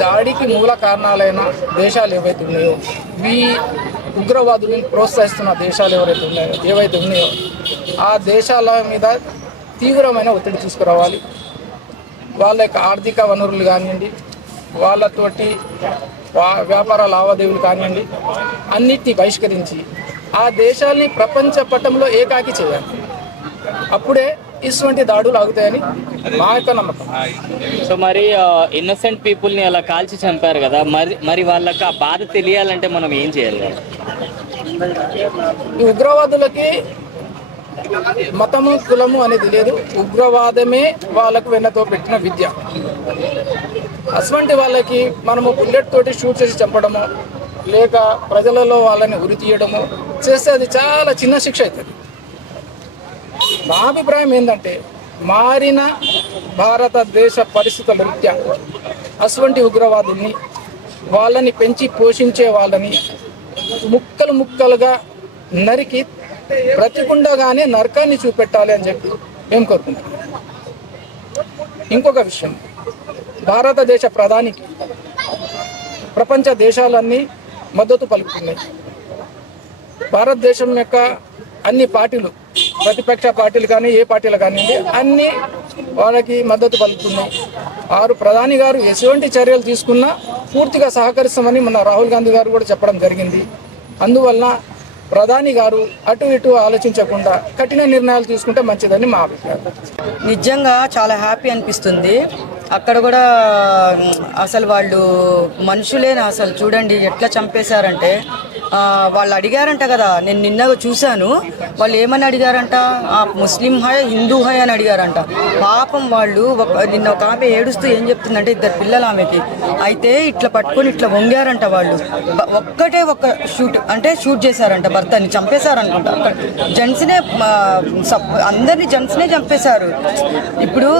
దాడికి మూల కారణాలైన దేశాలు ఏవైతే ఉన్నాయో, ఈ ఉగ్రవాదులను ప్రోత్సహిస్తున్న దేశాలు ఏవైతే ఉన్నాయో ఆ దేశాల మీద తీవ్రమైన ఒత్తిడి తీసుకురావాలి. వాళ్ళ యొక్క ఆర్థిక వనరులు కానివ్వండి, వాళ్ళతోటి వ్యాపార లావాదేవీలు కానివ్వండి, అన్నిటినీ బహిష్కరించి ఆ దేశాల్ని ప్రపంచ పటంలో ఏకాకి చేయాలి. అప్పుడే ఇటువంటి దాడులు ఆగుతాయని మా యొక్క నమ్మకం. సో మరి ఇన్నోసెంట్ పీపుల్ని అలా కాల్చి చంపారు కదా, మరి వాళ్ళకి ఆ బాధ తెలియాలంటే మనం ఏం చేయాలి? ఈ ఉగ్రవాదులకి మతము కులము అనేది లేదు. ఉగ్రవాదమే వాళ్ళకు వెన్నతో పెట్టిన విద్య. అటువంటి వాళ్ళకి మనము బుల్లెట్ తోటి షూట్ చేసి చంపడము, లేక ప్రజలలో వాళ్ళని ఉరి తీయడము చేస్తే అది చాలా చిన్న శిక్ష అవుతుంది. నా అభిప్రాయం ఏంటంటే, మారిన భారతదేశ పరిస్థితుల రీత్యా అటువంటి ఉగ్రవాదుల్ని, వాళ్ళని పెంచి పోషించే వాళ్ళని ముక్కలు ముక్కలుగా నరికి బ్రతికుండగానే నరకాన్ని చూపెట్టాలి అని చెప్పి మేము కోరుకుంటున్నాం. ఇంకొక విషయం, భారతదేశ ప్రధానికి ప్రపంచ దేశాలన్నీ మద్దతు పలుకుతున్నాయి. భారతదేశం యొక్క అన్ని పార్టీలు, ప్రతిపక్ష పార్టీలు కానీ ఏ పార్టీలు కానివ్వండి, అన్నీ వాళ్ళకి మద్దతు పలుకుతున్నాయి. ప్రధాని గారు ఎటువంటి చర్యలు తీసుకున్నా పూర్తిగా సహకరిస్తామని మన రాహుల్ గాంధీ గారు కూడా చెప్పడం జరిగింది. అందువల్ల ప్రధాని గారు అటు ఇటు ఆలోచించకుండా కఠిన నిర్ణయాలు తీసుకుంటే మంచిదని మా అభిప్రాయం. నిజంగా చాలా హ్యాపీ అనిపిస్తుంది. అక్కడ కూడా అసలు వాళ్ళు మనుషులేనా? అసలు చూడండి ఎట్లా చంపేశారంటే, వాళ్ళు అడిగారంట కదా, నేను నిన్నగా చూశాను. వాళ్ళు ఏమని అడిగారంట, ముస్లిం హై హిందూ హై అని అడిగారంట. పాపం వాళ్ళు నిన్న ఒక ఆమె ఏడుస్తూ ఏం చెప్తుందంటే, ఇద్దరు పిల్లలు ఆమెకి అయితే ఇట్లా పట్టుకొని ఇట్లా వంగారంట. వాళ్ళు ఒక్కటే షూట్ చేశారంట, భర్తని చంపేశారనుకుంటా. జెంట్స్నే అందరినీ జెంట్స్నే చంపేశారు. ఇప్పుడు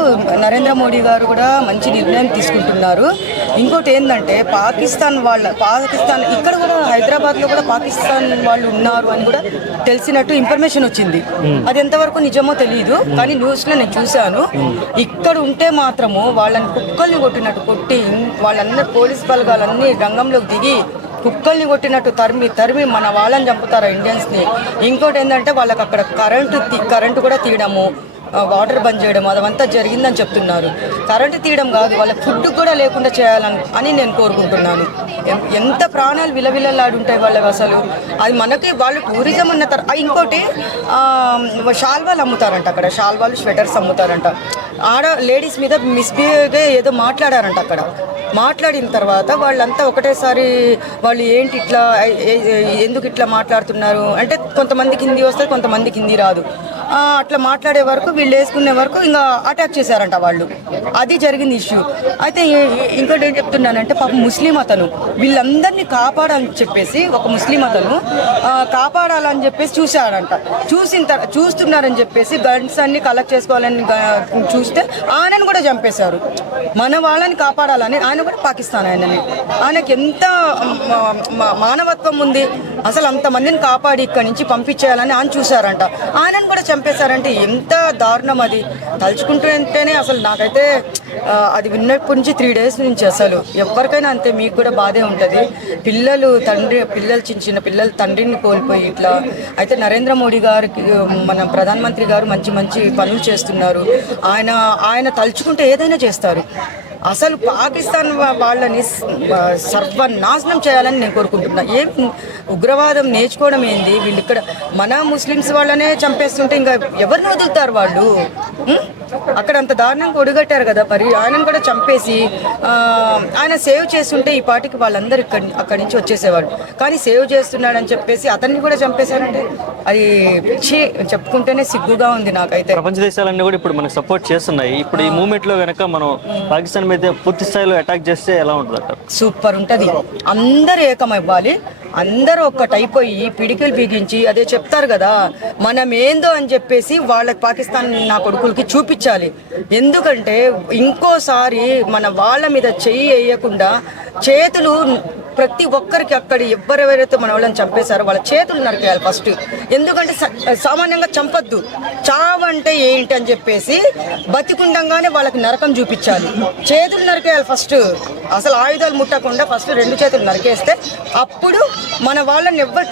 నరేంద్ర మోడీ గారు కూడా మంచి నిర్ణయం తీసుకుంటున్నారు. ఇంకోటి ఏంటంటే, పాకిస్తాన్ ఇక్కడ కూడా హైదరాబాద్లో కూడా పాకిస్తాన్ వాళ్ళు ఉన్నారు అని కూడా తెలిసినట్టు ఇన్ఫర్మేషన్ వచ్చింది. అది ఎంతవరకు నిజమో తెలియదు, కానీ న్యూస్లో నేను చూశాను. ఇక్కడ ఉంటే మాత్రము వాళ్ళని కుక్కల్ని కొట్టినట్టు కొట్టి, వాళ్ళందరూ పోలీస్ బలగాలన్నీ రంగంలోకి దిగి కుక్కల్ని కొట్టినట్టు తరిమి మన వాళ్ళని చంపుతారు ఇండియన్స్ని. ఇంకోటి ఏంటంటే, వాళ్ళకి అక్కడ కరెంటు కూడా తీయడము, వాటర్ బంద్ చేయడం అదంతా జరిగిందని చెప్తున్నారు. కరెంటు తీయడం కాదు, వాళ్ళ ఫుడ్ కూడా లేకుండా చేయాలని నేను కోరుకుంటున్నాను. ఎంత ప్రాణాలు విలవిలలాడుంటాయి వాళ్ళకి అసలు. అది మనకి వాళ్ళు టూరిజం అన్న ఇంకోటి షాల్వాలు అమ్ముతారంట అక్కడ, షాల్వాలు స్వెటర్స్ అమ్ముతారంట. లేడీస్ మీద మిస్బిహేవ్గా ఏదో మాట్లాడారంట అక్కడ. మాట్లాడిన తర్వాత వాళ్ళంతా ఒకటేసారి వాళ్ళు ఏంటి ఇట్లా ఎందుకు ఇట్లా మాట్లాడుతున్నారు అంటే, కొంతమందికి హిందీ వస్తుంది, కొంతమందికి హిందీ రాదు. అట్లా మాట్లాడే వరకు వీళ్ళు వేసుకునే వరకు ఇంకా అటాక్ చేశారంట వాళ్ళు. అది జరిగింది ఇష్యూ. అయితే ఇంకోటి ఏం చెప్తున్నానంటే, పాపం ముస్లిం అతను వీళ్ళందరినీ కాపాడాలని చెప్పేసి, ఒక ముస్లిం అతను కాపాడాలని చెప్పేసి చూస్తున్నారని చెప్పేసి గన్స్ అన్ని కలెక్ట్ చేసుకోవాలని చూస్తే ఆయనను కూడా చంపేశారు. మన వాళ్ళని కాపాడాలని ఆయన కూడా పాకిస్తాన్ ఆయనకి ఎంత మానవత్వం ఉంది అసలు. అంతమందిని కాపాడి ఇక్కడి నుంచి పంపించేయాలని ఆయన చూశారంట, ఆయనను కూడా చంపేశారంటే ఎంత దారుణం. అది తలుచుకుంటుంటేనే అసలు నాకైతే అది విన్నప్పటి నుంచి 3 days నుంచి అసలు ఎవరికైనా అంతే, మీకు కూడా బాధే ఉంటుంది. పిల్లలు చిన్న పిల్లలు తండ్రిని కోల్పోయి ఇట్లా. అయితే నరేంద్ర మోడీ గారికి మన ప్రధానమంత్రి గారు మంచి పనులు చేస్తున్నారు. ఆయన తలుచుకుంటే ఏదైనా చేస్తారు. అసలు పాకిస్తాన్ వాళ్ళని సర్వనాశనం చేయాలని నేను కోరుకుంటున్నా. ఏం ఉగ్రవాదం నేర్చుకోవడం ఏంది వీళ్ళు? ఇక్కడ మన ముస్లిమ్స్ వాళ్ళనే చంపేస్తుంటే ఇంకా ఎవరిని వదులుతారు వాళ్ళు? అక్కడ అంత దారుణంగా ఒడిగట్టారు కదా, మరి ఆయనను కూడా చంపేసి ఆయన సేవ్ చేస్తుంటే ఈ పాటికి వాళ్ళందరూ అక్కడి నుంచి వచ్చేసేవాళ్ళు. కానీ సేవ్ చేస్తున్నాడని చెప్పేసి అతన్ని కూడా చంపేశారంటే అది చెప్పుకుంటేనే సిగ్గుగా ఉంది నాకైతే. ప్రపంచ దేశాలన్నీ కూడా ఇప్పుడు మనకు సపోర్ట్ చేస్తున్నాయి. ఇప్పుడు ఈ మూమెంట్ లో కనుక మనం పాకిస్తాన్ మీద పూర్తి స్థాయిలో అటాక్ చేస్తే ఎలా ఉంటుంది అంటారు? సూపర్ ఉంటుంది. అందరూ ఏకమైవ్వాలి, అందరూ ఒక్కటైపోయి పిడికిలు బిగించి అదే చెప్తారు కదా, మనం ఏందో అని చెప్పేసి వాళ్ళకి పాకిస్తాన్ నా కొడుకులకి చూపించాలి. ఎందుకంటే ఇంకోసారి మన వాళ్ళ మీద చెయ్యి వేయకుండా చేతులు ప్రతి ఒక్కరికి అక్కడ ఎవరెవరైతే మన వాళ్ళని చంపేశారో వాళ్ళ చేతులు నరికేయాలి ఫస్ట్. ఎందుకంటే సామాన్యంగా చంపొద్దు, చావు అంటే ఏంటి అని చెప్పేసి బతికుండంగానే వాళ్ళకి నరకం చూపించాలి. చేతులు నరికేయాలి ఫస్ట్. అసలు ఆయుధాలు ముట్టకుండా ఫస్ట్ 2 చేతులు నరికేస్తే అప్పుడు మన వాళ్ళని ఎవ్వరు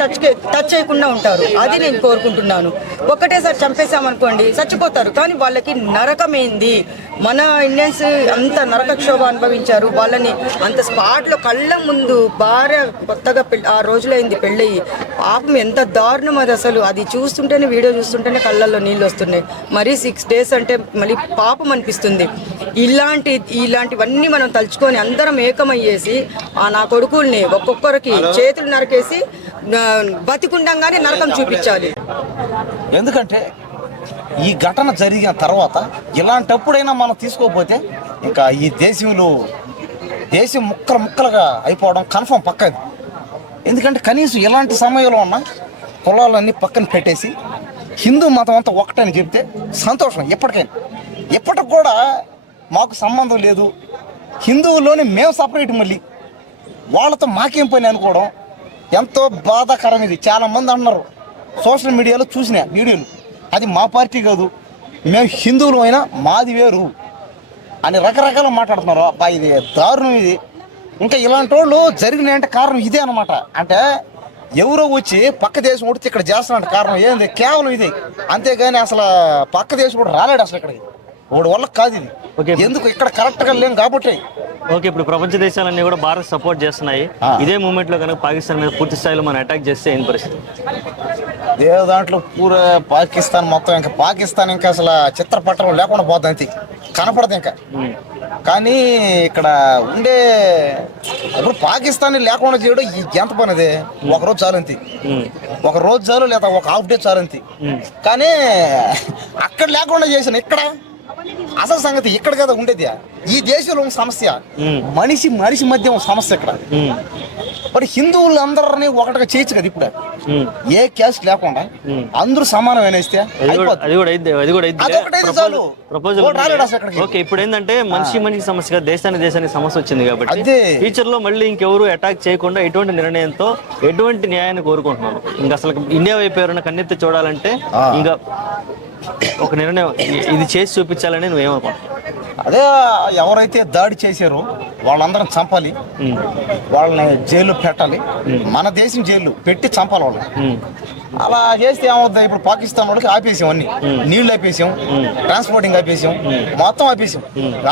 టచ్ చేయకుండా ఉంటారు. అది నేను కోరుకుంటున్నాను. ఒకటేసారి చంపేశామనుకోండి చచ్చిపోతారు, కానీ వాళ్ళకి నరకమైంది. మన ఇండియన్స్ అంత నరకక్షోభ అనుభవించారు. వాళ్ళని అంత స్పాట్లో కళ్ళ ముందు భార్య కొత్తగా ఆ రోజులో అయింది పెళ్ళయి, పాపం ఎంత దారుణం అది. అసలు అది చూస్తుంటేనే, వీడియో చూస్తుంటేనే కళ్ళల్లో నీళ్ళు వస్తున్నాయి. మరీ 6 days అంటే మళ్ళీ పాపం అనిపిస్తుంది. ఇలాంటివన్నీ మనం తలుచుకొని అందరం ఏకమయ్యేసి నా కొడుకుల్ని ఒక్కొక్కరికి చేతులు నరికేసి బతికుండంగానే నరకం చూపించాలి. ఎందుకంటే ఈ ఘటన జరిగిన తర్వాత ఇలాంటప్పుడైనా మనం తీసుకోకపోతే ఇంకా ఈ దేశం ముక్కలుగా అయిపోవడం కన్ఫర్మ్ పక్కది. ఎందుకంటే కనీసం ఇలాంటి సమయంలో ఉన్న కులాలన్నీ పక్కన పెట్టేసి హిందూ మతం అంతా ఒకటని చెప్తే సంతోషం. ఇప్పటికి కూడా మాకు సంబంధం లేదు, హిందువుల్లోనే మేము సపరేట్, మళ్ళీ వాళ్ళతో మాకేం పని అనుకోవడం ఎంతో బాధాకరం. ఇది చాలామంది అన్నారు, సోషల్ మీడియాలో చూసిన వీడియోలు, అది మా పార్టీ కాదు, మేము హిందువులు అయినా మాది వేరు అని రకరకాల మాట్లాడుతున్నారు. అబ్బా ఇది దారుణం ఇది. ఇంకా ఇలాంటి వాళ్ళు జరిగినాయంటే కారణం ఇదే అనమాట. అంటే ఎవరో వచ్చి పక్క దేశం ఉడితే ఇక్కడ చేస్తున్నట్టు కారణం ఏంది, కేవలం ఇదే. అంతేగాని అసలు పక్క దేశం కూడా రాలేడు అసలు ఇక్కడికి, వాడి వల్ల కాదు ఇది. ఎందుకు ఇక్కడ కరెక్ట్గా లేం కాబట్టి. ఓకే, ఇప్పుడు ప్రపంచ దేశాలన్నీ కూడా భారత్ సపోర్ట్ చేస్తున్నాయి. ఇదే మూమెంట్ లో కనుక పాకిస్తాన్ మీద పూర్తి స్థాయిలో మనం అటాక్ చేస్తే ఏం పరిస్థితి? ఏ దాంట్లో పూర పాకిస్తాన్ మొత్తం ఇంకా పాకిస్తాన్ ఇంకా అసలు చిత్రపటం లేకుండా పోద్ది, అంతే కనపడదు ఇంకా. కానీ ఇక్కడ ఉండే ఇప్పుడు పాకిస్తాన్ లేకుండా చేయడం ఎంత పని అది. ఒకరోజు చాలు అంతే, ఒక రోజు చాలు లేదా ఒక హాఫ్ డే చాలు అంతే. కానీ అక్కడ లేకుండా చేసిన ఇక్కడ అసలు సంగతి ఇక్కడ కదా ఉండేది. ఈ దేశంలో ఉన్న సమస్య మనిషి మధ్య ఉన్న సమస్య ఇక్కడ. మరి హిందువులు అందరినీ ఒకటిగా చేయొచ్చు కదా ఇప్పుడు, ఏ క్యాస్ట్ లేకుండా అందరూ సమానమైన ఇస్తే ఓకే. ఇప్పుడు ఏంటంటే మనిషి సమస్య, దేశానికి సమస్య వచ్చింది కాబట్టి ఫ్యూచర్ లో మళ్ళీ ఇంకెవరు అటాక్ చేయకుండా ఎటువంటి నిర్ణయంతో ఎటువంటి న్యాయాన్ని కోరుకుంటున్నాను. ఇంకా అసలు ఇండియా వైపు ఎవరైనా కన్నెత్తి చూడాలంటే ఇంకా ఒక నిర్ణయం ఇది చేసి చూపించాలని నువ్వేమనుకుంటున్నావు? అదే ఎవరైతే దాడి చేశారో వాళ్ళందరం చంపాలి, వాళ్ళని జైలు పెట్టాలి. మన దేశం జైలు పెట్టి చంపాలి వాళ్ళని. అలా చేస్తే ఏమవుతుంది, ఇప్పుడు పాకిస్తాన్ వాళ్ళకి ఆపేసాం, అన్ని నీళ్లు ఆపేసాం, ట్రాన్స్పోర్టింగ్ ఆపేసాం, మొత్తం ఆపేసాం.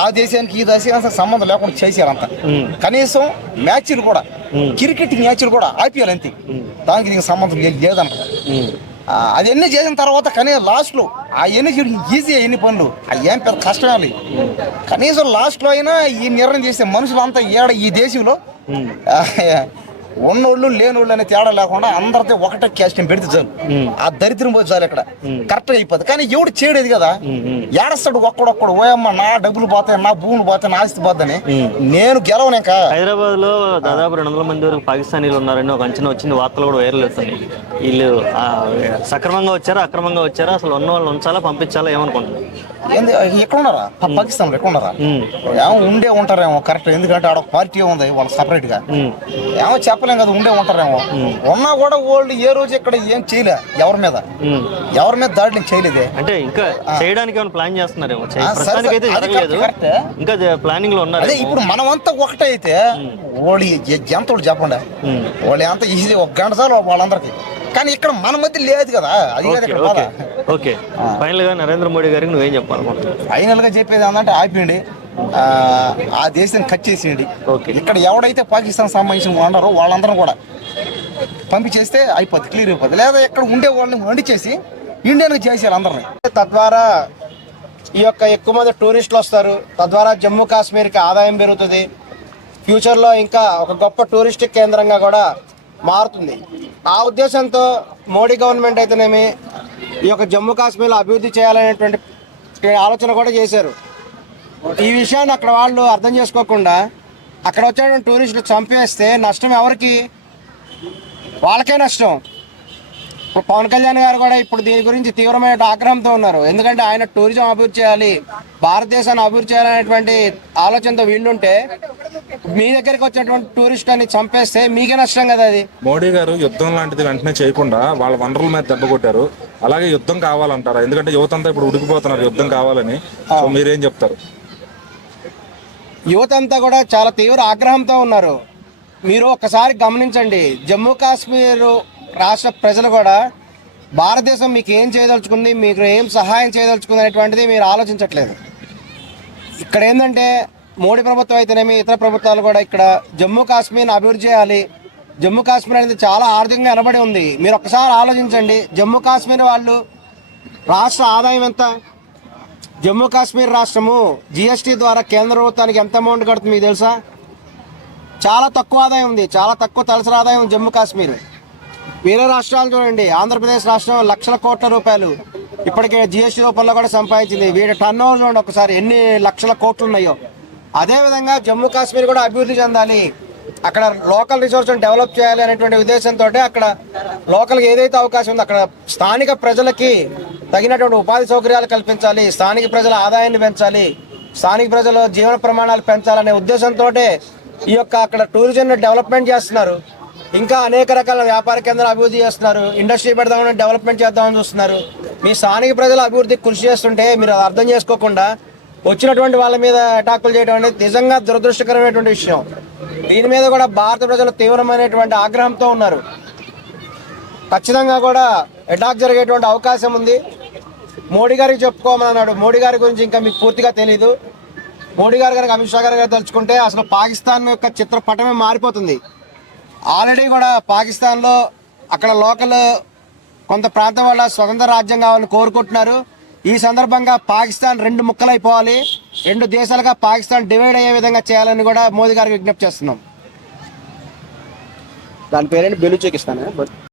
ఆ దేశానికి ఈ దేశానికి సంబంధం లేకుండా చేసారు అంతా. కనీసం మ్యాచ్లు కూడా, క్రికెట్ మ్యాచ్లు కూడా ఆపేయాలి అంతే, దానికి దీనికి సంబంధం లేదన్నమాట. అవన్నీ చేసిన తర్వాత కానీ లాస్ట్లో అవన్నీ ఈజీ ఎన్ని పనులు అవి ఏం పెద్ద కష్టమే. కనీసం లాస్ట్లో అయినా ఈ నిర్ణయం చేసే మనుషులంతా ఈ దేశంలో ఉన్నోళ్ళు లేనోళ్ళు అనే తేడా లేకుండా అందరితో ఒకటే క్యాస్ట్ పెడితే చాలు, ఆ దరిద్రం పోయి చాలు ఇక్కడ కరెక్ట్గా అయిపోతుంది. కానీ ఎవడు చేయడేది కదా, ఏడస్తాడు ఒక్కడొక్కడు, ఓయమ్మ నా డబ్బులు పోతాయి, నా భూములు పోతాయి, నా ఆస్తి పోతాయని నేను గెలవను. ఇంకా హైదరాబాద్ లో దాదాపు 200 మంది వరకు పాకిస్తానీలు ఉన్నారని ఒక అంచనా వచ్చింది, వార్తలు కూడా వైరల్ అవుతున్నాయి. వీళ్ళు సక్రమంగా వచ్చారా అక్రమంగా వచ్చారా, అసలు ఉన్న వాళ్ళు ఉంచాలా పంపించాలా ఏమనుకుంటున్నారు? ఏంది ఎక్కడ ఉన్నారా పాకిస్తాన్ ఎక్కడ ఉన్నారా? ఏమో ఉండే ఉంటారేమో కరెక్ట్, ఎందుకంటే ఆడ పార్టీ ఉంది వాళ్ళకి సపరేట్ గా, ఏమో చెప్పలేం కదా, ఉండే ఉంటారేమో. ఉన్నా కూడా వాళ్ళు ఏ రోజు ఇక్కడ ఏం చేయలే, ఎవరి మీద దాడి చేయలేదే. అంటే ఇంకా చేయడానికి ఏమైనా ప్లాన్ చేస్తున్నారేమో, ఇంకా ప్లానింగ్ లో ఉన్నారు. అదే ఇప్పుడు మనమంతా ఒకటైతే వాళ్ళు ఎంతోడు చెప్పండి, వాళ్ళు ఎంత ఈజీ ఒక గంట చాలు వాళ్ళందరికీ. కానీ ఇక్కడ మన మధ్య లేదు కదా, అది కదా. ఓకే, ఫైనల్ గా నరేంద్ర మోడీ గారికి నువ్వేం చెప్పాలనుకుంటున్నావు? ఫైనల్ గా చెప్పేది ఏంటంటే ఆపేయండి, ఆ దేశాన్ని కట్ చేసేయండి. ఇక్కడ ఎవడైతే పాకిస్తాన్ సంబంధించిన ఉన్నారో వాళ్ళందరూ కూడా పంపించేస్తే అయిపోద్ది, క్లియర్ అయిపోద్ది. లేదా ఇక్కడ ఉండే వాళ్ళని వండిచేసి ఇండియాకి చేసేయాలి అందరినీ. తద్వారా ఈ యొక్క ఎక్కువ మంది టూరిస్టులు వస్తారు, తద్వారా జమ్మూ కాశ్మీర్కి ఆదాయం పెరుగుతుంది. ఫ్యూచర్లో ఇంకా ఒక గొప్ప టూరిస్టిక్ కేంద్రంగా కూడా మారుతుంది. ఆ ఉద్దేశంతో మోడీ గవర్నమెంట్ అయితేనేమి ఈ యొక్క జమ్మూ కాశ్మీర్లో అభివృద్ధి చేయాలనేటువంటి ఆలోచన కూడా చేశారు. ఈ విషయాన్ని అక్కడ వాళ్ళు అర్థం చేసుకోకుండా అక్కడ వచ్చేటువంటి టూరిస్టులు చంపేస్తే నష్టం ఎవరికి? వాళ్ళకే నష్టం. ఇప్పుడు పవన్ కళ్యాణ్ గారు కూడా ఇప్పుడు దీని గురించి తీవ్రమైన ఆగ్రహంతో ఉన్నారు. ఎందుకంటే ఆయన టూరిజం అభివృద్ధి చేయాలి, భారతదేశాన్ని అభివృద్ధి చేయాలనేటువంటి ఆలోచనతో వీళ్ళుంటే మీ దగ్గరికి వచ్చినటువంటి టూరిస్ట్ అని చంపేస్తే మీకే నష్టం కదా అది. మోడీ గారు యుద్ధం లాంటిది వెంటనే చేయకుండా వాళ్ళ వనరుల మీద దెబ్బ కొట్టారు. అలాగే యుద్ధం కావాలంటారా? ఎందుకంటే యువత అంతా ఇప్పుడు ఉడికిపోతున్నారు యుద్ధం కావాలని. సో మీరేం చెప్తారు? యువత అంతా కూడా చాలా తీవ్ర ఆగ్రహంతో ఉన్నారు. మీరు ఒక్కసారి గమనించండి, జమ్మూ కాశ్మీర్ రాష్ట్ర ప్రజలు కూడా భారతదేశం మీకు ఏం చేయదలుచుకుంది, మీకు ఏం సహాయం చేయదలుచుకుంది అనేటువంటిది మీరు ఆలోచించట్లేదు. ఇక్కడ ఏంటంటే మోడీ ప్రభుత్వం అయితేనేమి ఇతర ప్రభుత్వాలు కూడా ఇక్కడ జమ్మూ కాశ్మీర్ని అభివృద్ధి చేయాలి. జమ్మూ కాశ్మీర్ అనేది చాలా ఆర్థికంగా నిలబడి ఉంది. మీరు ఒక్కసారి ఆలోచించండి, జమ్మూ కాశ్మీర్ వాళ్ళు రాష్ట్ర ఆదాయం ఎంత? జమ్మూ కాశ్మీర్ రాష్ట్రము జిఎస్టీ ద్వారా కేంద్ర ప్రభుత్వానికి ఎంత అమౌంట్ కడుతుంది మీకు తెలుసా? చాలా తక్కువ ఆదాయం ఉంది, చాలా తక్కువ తలసరి ఆదాయం జమ్మూ కాశ్మీర్. వేరే రాష్ట్రాలు చూడండి, ఆంధ్రప్రదేశ్ రాష్ట్రం లక్షల కోట్ల రూపాయలు ఇప్పటికే జిఎస్టీ రూపంలో కూడా సంపాదించింది. వీటి టర్న్ ఓవర్ చూడండి ఒకసారి ఎన్ని లక్షల కోట్లు ఉన్నాయో. అదేవిధంగా జమ్మూ కాశ్మీర్ కూడా అభివృద్ధి చెందాలి, అక్కడ లోకల్ రిసోర్స్ని డెవలప్ చేయాలి అనేటువంటి ఉద్దేశంతో అక్కడ లోకల్కి ఏదైతే అవకాశం ఉందో అక్కడ స్థానిక ప్రజలకి తగినటువంటి ఉపాధి సౌకర్యాలు కల్పించాలి, స్థానిక ప్రజల ఆదాయాన్ని పెంచాలి, స్థానిక ప్రజల జీవన ప్రమాణాలు పెంచాలనే ఉద్దేశంతో ఈ యొక్క అక్కడ టూరిజం డెవలప్మెంట్ చేస్తున్నారు. ఇంకా అనేక రకాల వ్యాపార కేంద్రాలు అభివృద్ధి చేస్తున్నారు, ఇండస్ట్రీ పెడదామని డెవలప్మెంట్ చేద్దామని చూస్తున్నారు. మీ స్థానిక ప్రజల అభివృద్ధికి కృషి చేస్తుంటే మీరు అది అర్థం చేసుకోకుండా వచ్చినటువంటి వాళ్ళ మీద అటాకులు చేయడం అనేది నిజంగా దురదృష్టకరమైనటువంటి విషయం. దీని మీద కూడా భారత ప్రజలు తీవ్రమైనటువంటి ఆగ్రహంతో ఉన్నారు. ఖచ్చితంగా కూడా అటాక్ జరిగేటువంటి అవకాశం ఉంది. మోడీ గారికి చెప్పుకోమన్నాడు. మోడీ గారి గురించి ఇంకా మీకు పూర్తిగా తెలీదు. మోడీ గారు కనుక అమిత్ షా గారు తలుచుకుంటే అసలు పాకిస్తాన్ యొక్క చిత్రపటమే మారిపోతుంది. ఆల్రెడీ కూడా పాకిస్తాన్లో అక్కడ లోకల్ కొంత ప్రాంతం వల్ల స్వతంత్ర రాజ్యం కావాలని కోరుకుంటున్నారు. ఈ సందర్భంగా పాకిస్తాన్ రెండు ముక్కలైపోవాలి, రెండు దేశాలుగా పాకిస్తాన్ డివైడ్ అయ్యే విధంగా చేయాలని కూడా మోదీ గారికి విజ్ఞప్తి చేస్తున్నాం. దాని పేరేంటి బెలూచిస్తాన్.